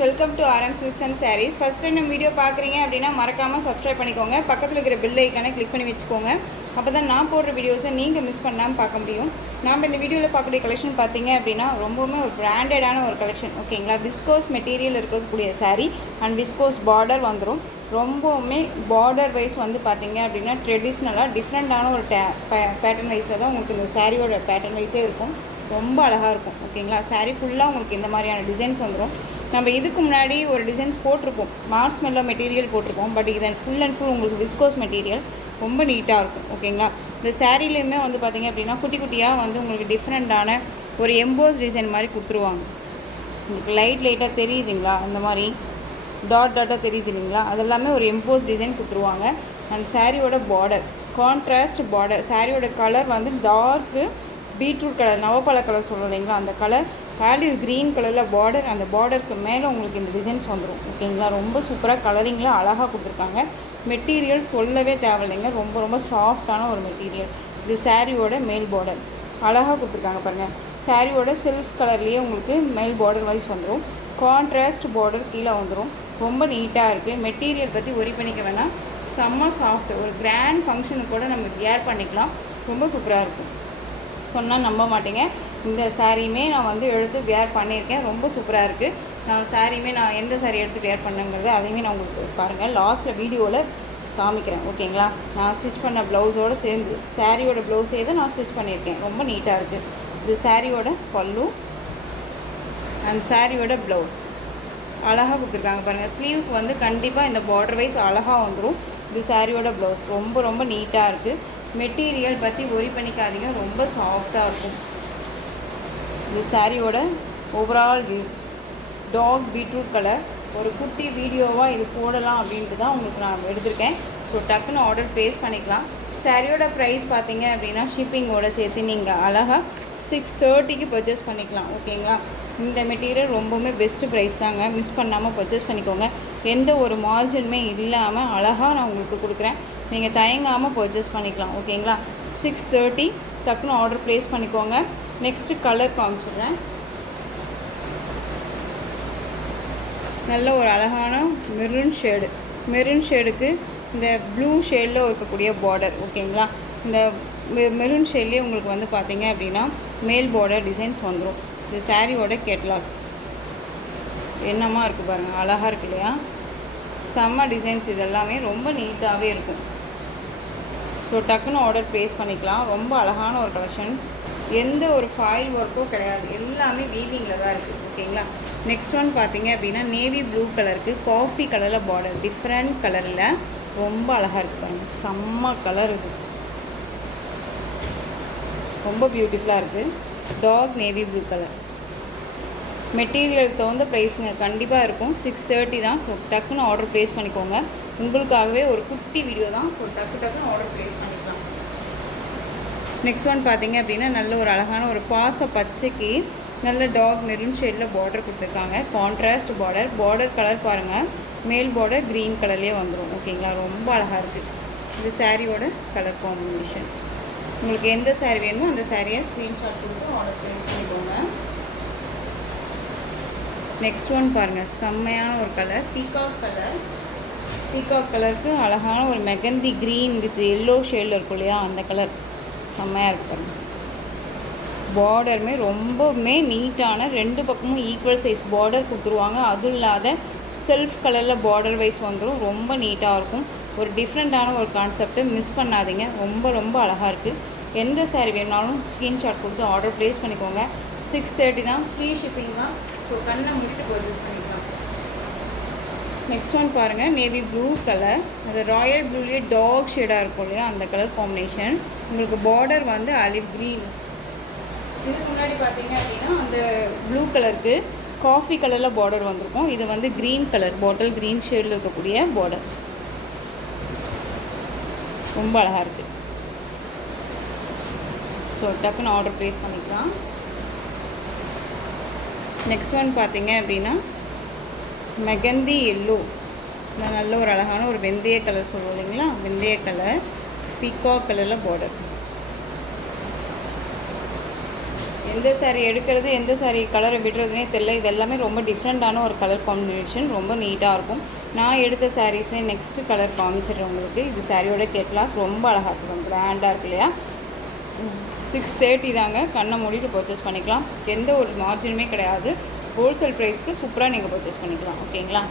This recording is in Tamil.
Welcome to RM Silks and Sarees. First time நம்ம வீடியோ பார்க்குறீங்க அப்படின்னா மறக்காமல் சப்ஸ்கிரைப் பண்ணிக்கோங்க. பக்கத்தில் இருக்கிற பெல் ஐக்கானை கிளிக் பண்ணி வச்சுக்கோங்க. அப்போ தான் நான் போடுற வீடியோஸை நீங்கள் மிஸ் பண்ணாமல் பார்க்க முடியும். நாம் இந்த வீடியோவில் பார்க்கக்கூடிய கலெக்ஷன் பார்த்தீங்க அப்படின்னா ரொம்பவுமே ஒரு பிராண்டடான ஒரு கலெக்ஷன். ஓகேங்களா, விஸ்கோஸ் மெட்டீரியல் இருக்கக்கூடிய சாரீ அண்ட் விஸ்கோஸ் பார்டர் வந்துடும். ரொம்பவுமே பார்டர் வைஸ் வந்து பார்த்தீங்க அப்படின்னா ட்ரெடிஷ்னலாக டிஃப்ரெண்ட்டான ஒரு பேட்டர்ன் வைஸில் தான் உங்களுக்கு இந்த சாரியோட பேட்டர்ன் வைஸே இருக்கும். ரொம்ப அழகாக இருக்கும். ஓகேங்களா, சாரீ ஃபுல்லாக உங்களுக்கு இந்த மாதிரியான டிசைன்ஸ் வந்துடும். நம்ம இதுக்கு முன்னாடி ஒரு டிசைன்ஸ் போட்டிருப்போம், மார்ஸ் மெல்லோ மெட்டீரியல் போட்டிருப்போம். பட் இது ஃபுல் அண்ட் ஃபுல் உங்களுக்கு விஸ்கோஸ் மெட்டீரியல் ரொம்ப நீட்டாக இருக்கும். ஓகேங்களா, இந்த சாரீலையுமே வந்து பார்த்திங்க அப்படின்னா குட்டி குட்டியாக வந்து உங்களுக்கு டிஃப்ரெண்ட்டான ஒரு எம்போஸ் டிசைன் மாதிரி கொடுத்துருவாங்க. உங்களுக்கு லைட்டாக தெரியுதுங்களா, அந்த மாதிரி டாட்டாக தெரியுது இல்லைங்களா, அதெல்லாமே ஒரு எம்போஸ் டிசைன் கொடுத்துருவாங்க. அண்ட் சாரியோட பார்டர் கான்ட்ராஸ்ட் பார்டர். சாரியோட கலர் வந்து டார்க்கு பீட்ரூட் கலர், நவப்பழ கலர் சொல்கிறோம் இல்லைங்களா, அந்த கலர் வேல்யூ க்ரீன் கலரில் பார்டர். அந்த பார்டருக்கு மேலே உங்களுக்கு இந்த டிசைன்ஸ் வந்துடும். ஓகேங்களா, ரொம்ப சூப்பராக கலரிங்கில் அழகாக கொடுத்துருக்காங்க. மெட்டீரியல் சொல்லவே தேவையில்லைங்க, ரொம்ப ரொம்ப சாஃப்டான ஒரு மெட்டீரியல். இது சாரியோட மேல் பார்டர் அழகாக கொடுத்துருக்காங்க பாருங்கள். சாரியோட செல்ஃப் கலர்லேயே உங்களுக்கு மேல் பார்டர் வைஸ் வந்துடும். கான்ட்ராஸ்ட் பார்டர் கீழே வந்துடும். ரொம்ப நீட்டாக இருக்குது. மெட்டீரியல் பற்றி ஒரி பண்ணிக்க வேணாம், செம்ம சாஃப்ட். ஒரு கிராண்ட் ஃபங்க்ஷனுக்கு கூட நம்ம வியர் பண்ணிக்கலாம். ரொம்ப சூப்பராக இருக்கும். சொன்னால் நம்ப மாட்டேங்க, இந்த சாரியுமே நான் வந்து எடுத்து வியர் பண்ணியிருக்கேன். ரொம்ப சூப்பராக இருக்குது. நான் எந்த சாரீ எடுத்து வியர் பண்ணுங்கிறது அதையுமே நான் உங்களுக்கு பாருங்கள் லாஸ்ட்டில் வீடியோவில் காமிக்கிறேன். ஓகேங்களா, நான் ஸ்டிச் பண்ண ப்ளவுஸோடு சேர்ந்து சாரியோட ப்ளவுஸே தான் நான் ஸ்டிச் பண்ணியிருக்கேன். ரொம்ப நீட்டாக இருக்குது. இது சாரியோட பல்லு அண்ட் சாரியோட ப்ளவுஸ் அழகாக கொடுத்துருக்காங்க பாருங்கள். ஸ்லீவுக்கு வந்து கண்டிப்பாக இந்த பார்டர் வைஸ் அழகாக வந்துடும். இது சாரியோட ப்ளவுஸ் ரொம்ப ரொம்ப நீட்டாக இருக்குது. மெட்டீரியல் பற்றி ஒரி பண்ணிக்காதீங்க, ரொம்ப சாஃப்டாக இருக்கும். இது சாரியோட overall view. Dark beetroot colour. ஒரு குட்டி வீடியோவாக இது போடலாம் அப்படின்ட்டு தான் உங்களுக்கு நான் எடுத்திருக்கேன். ஸோ டக்குன்னு ஆர்டர் ப்ளேஸ் பண்ணிக்கலாம். சாரியோட ப்ரைஸ் பார்த்தீங்க அப்படின்னா ஷிப்பிங்கோடு சேர்த்து நீங்கள் அழகாக 630க்கு பர்ச்சேஸ் பண்ணிக்கலாம். ஓகேங்களா, இந்த மெட்டீரியல் ரொம்பவுமே பெஸ்ட்டு ப்ரைஸ் தாங்க, மிஸ் பண்ணாமல் பர்ச்சேஸ் பண்ணிக்கோங்க. எந்த ஒரு மார்ஜினுமே இல்லாமல் அழகாக நான் உங்களுக்கு கொடுக்குறேன். நீங்கள் தயங்காமல் பர்ச்சேஸ் பண்ணிக்கலாம். ஓகேங்களா, 630 டக்குன்னு ஆர்டர் ப்ளேஸ் பண்ணிக்கோங்க. நெக்ஸ்ட்டு கலர் காமிச்சிடுறேன். நல்ல ஒரு அழகான மெரூன் ஷேடுக்கு இந்த ப்ளூ ஷேடில் இருக்கக்கூடிய பார்டர். ஓகேங்களா, இந்த மெரூன் ஷேட்லேயே உங்களுக்கு வந்து பார்த்தீங்க அப்படின்னா மேல் பார்டர் டிசைன்ஸ் வந்துடும். இது சாரியோட கேட்லாக் என்னமா இருக்குது பாருங்கள், அழகாக இருக்கு இல்லையா, செம்ம டிசைன்ஸ். இதெல்லாமே ரொம்ப நீட்டாகவே இருக்கும். ஸோ டக்குன்னு ஆர்டர் ப்ளேஸ் பண்ணிக்கலாம். ரொம்ப அழகான ஒரு கலெக்ஷன். எந்த ஒரு ஃபாயில் ஒர்க்கும் கிடையாது, எல்லாமே வீவிங்கில் தான் இருக்குது. ஓகேங்களா, நெக்ஸ்ட் ஒன் பார்த்தீங்க அப்படின்னா நேவி ப்ளூ கலருக்கு காஃபி கலரில் பார்டர், டிஃப்ரெண்ட் கலரில் ரொம்ப அழகாக இருக்குது பாருங்கள். செம்ம கலர் இது, ரொம்ப பியூட்டிஃபுல்லாக இருக்குது. Dark navy blue colour. Material தகுந்த ப்ரைஸுங்க கண்டிப்பாக இருக்கும். 630 தான். ஸோ டக்குன்னு ஆர்டர் ப்ளேஸ் பண்ணிக்கோங்க. உங்களுக்காகவே ஒரு குட்டி வீடியோ தான். ஸோ டக்குன்னு ஆர்டர் ப்ளேஸ் பண்ணிக்கலாம். நெக்ஸ்ட் ஒன் பார்த்தீங்க அப்படின்னா நல்ல ஒரு அழகான ஒரு பாச பச்சைக்கு நல்ல டார்க் மெரூன் ஷேடில் பார்டர் கொடுத்துருக்காங்க. கான்ட்ராஸ்ட் பார்டர் கலர் பாருங்கள், மேல் பார்டர் க்ரீன் கலர்லேயே வந்துடும். ஓகேங்களா, ரொம்ப அழகாக இருக்குது. இது சாரியோட கலர் காம்பினேஷன். உங்களுக்கு எந்த சாரீ வேணுமோ அந்த சாரியை ஸ்க்ரீன்ஷாட் கொடுத்து ஆர்டர் ப்ளேஸ் பண்ணிக்கோங்க. நெக்ஸ்ட் ஒன் பாருங்கள், செம்மையான ஒரு கலர் பீகாக் கலருக்கு அழகான ஒரு மெகந்தி க்ரீன் வித் எல்லோ ஷேடில் இருக்கும் இல்லையா, அந்த கலர் செம்மையாக இருக்கு பாருங்கள். பார்டருமே ரொம்பவுமே நீட்டான, ரெண்டு பக்கமும் ஈக்குவல் சைஸ் பார்டர் கொடுத்துருவாங்க. அதுவும் இல்லாத செல்ஃப் கலரில் பார்டர் வைஸ் வந்துடும். ரொம்ப நீட்டாக இருக்கும். ஒரு டிஃப்ரெண்ட்டான ஒரு கான்செப்ட்டு, மிஸ் பண்ணாதீங்க. ரொம்ப ரொம்ப அழகாக இருக்குது. எந்த சாரீ வேணுனாலும் ஸ்க்ரீன்ஷாட் கொடுத்து ஆர்டர் ப்ளேஸ் பண்ணிக்கோங்க. 630 தான், ஃப்ரீ ஷிப்பிங் தான். ஸோ கண்ணை முடிட்டு பர்ச்சேஸ் பண்ணிக்கலாம். நெக்ஸ்ட் ஒன் பாருங்கள், நேவி ப்ளூ கலர். அது ராயல் ப்ளூலேயே டார்க் ஷேடாக இருக்கும் இல்லையா, அந்த கலர் காம்பினேஷன். உங்களுக்கு பார்டர் வந்து ஆலிவ் க்ரீன். இதுக்கு முன்னாடி பார்த்தீங்க அப்படின்னா அந்த ப்ளூ கலருக்கு காஃபி கலரில் பார்டர் வந்திருக்கும். இது வந்து க்ரீன் கலர், பாட்டில் க்ரீன் ஷேடில் இருக்கக்கூடிய பார்டர். ரொம்ப அழகாக இருக்குது. ஸோ டக்குன்னு ஆர்டர் ப்ளேஸ் பண்ணிக்கலாம். நெக்ஸ்ட் ஒன் பார்த்தீங்க அப்படின்னா மெகந்தி எல்லோ. நல்ல ஒரு அழகான ஒரு வெந்தய கலர் சொல்லுவோம் இல்லைங்களா, வெந்தய கலர் பீகாக் கலரில் பார்டர். எந்த saree எடுக்கிறது எந்த saree கலரை விடுறதுனே தெரியல. இது எல்லாமே ரொம்ப டிஃப்ரெண்ட்டான ஒரு கலர் காம்பினேஷன், ரொம்ப நீட்டாக இருக்கும். நான் எடுத்த சாரீஸ்னே நெக்ஸ்ட்டு கலர் காமிச்சிடுறேன் உங்களுக்கு. இது சாரியோட கேட்லாக் ரொம்ப அழகாக இருக்கும், கிராண்டாக இருக்கு இல்லையா. 630 தாங்க. கண்ணை மூடிட்டு பர்ச்சேஸ் பண்ணிக்கலாம். எந்த ஒரு மார்ஜினுமே கிடையாது. ஹோல்சேல் ப்ரைஸ்க்கு சூப்பராக நீங்கள் பர்ச்சேஸ் பண்ணிக்கலாம். ஓகேங்களா.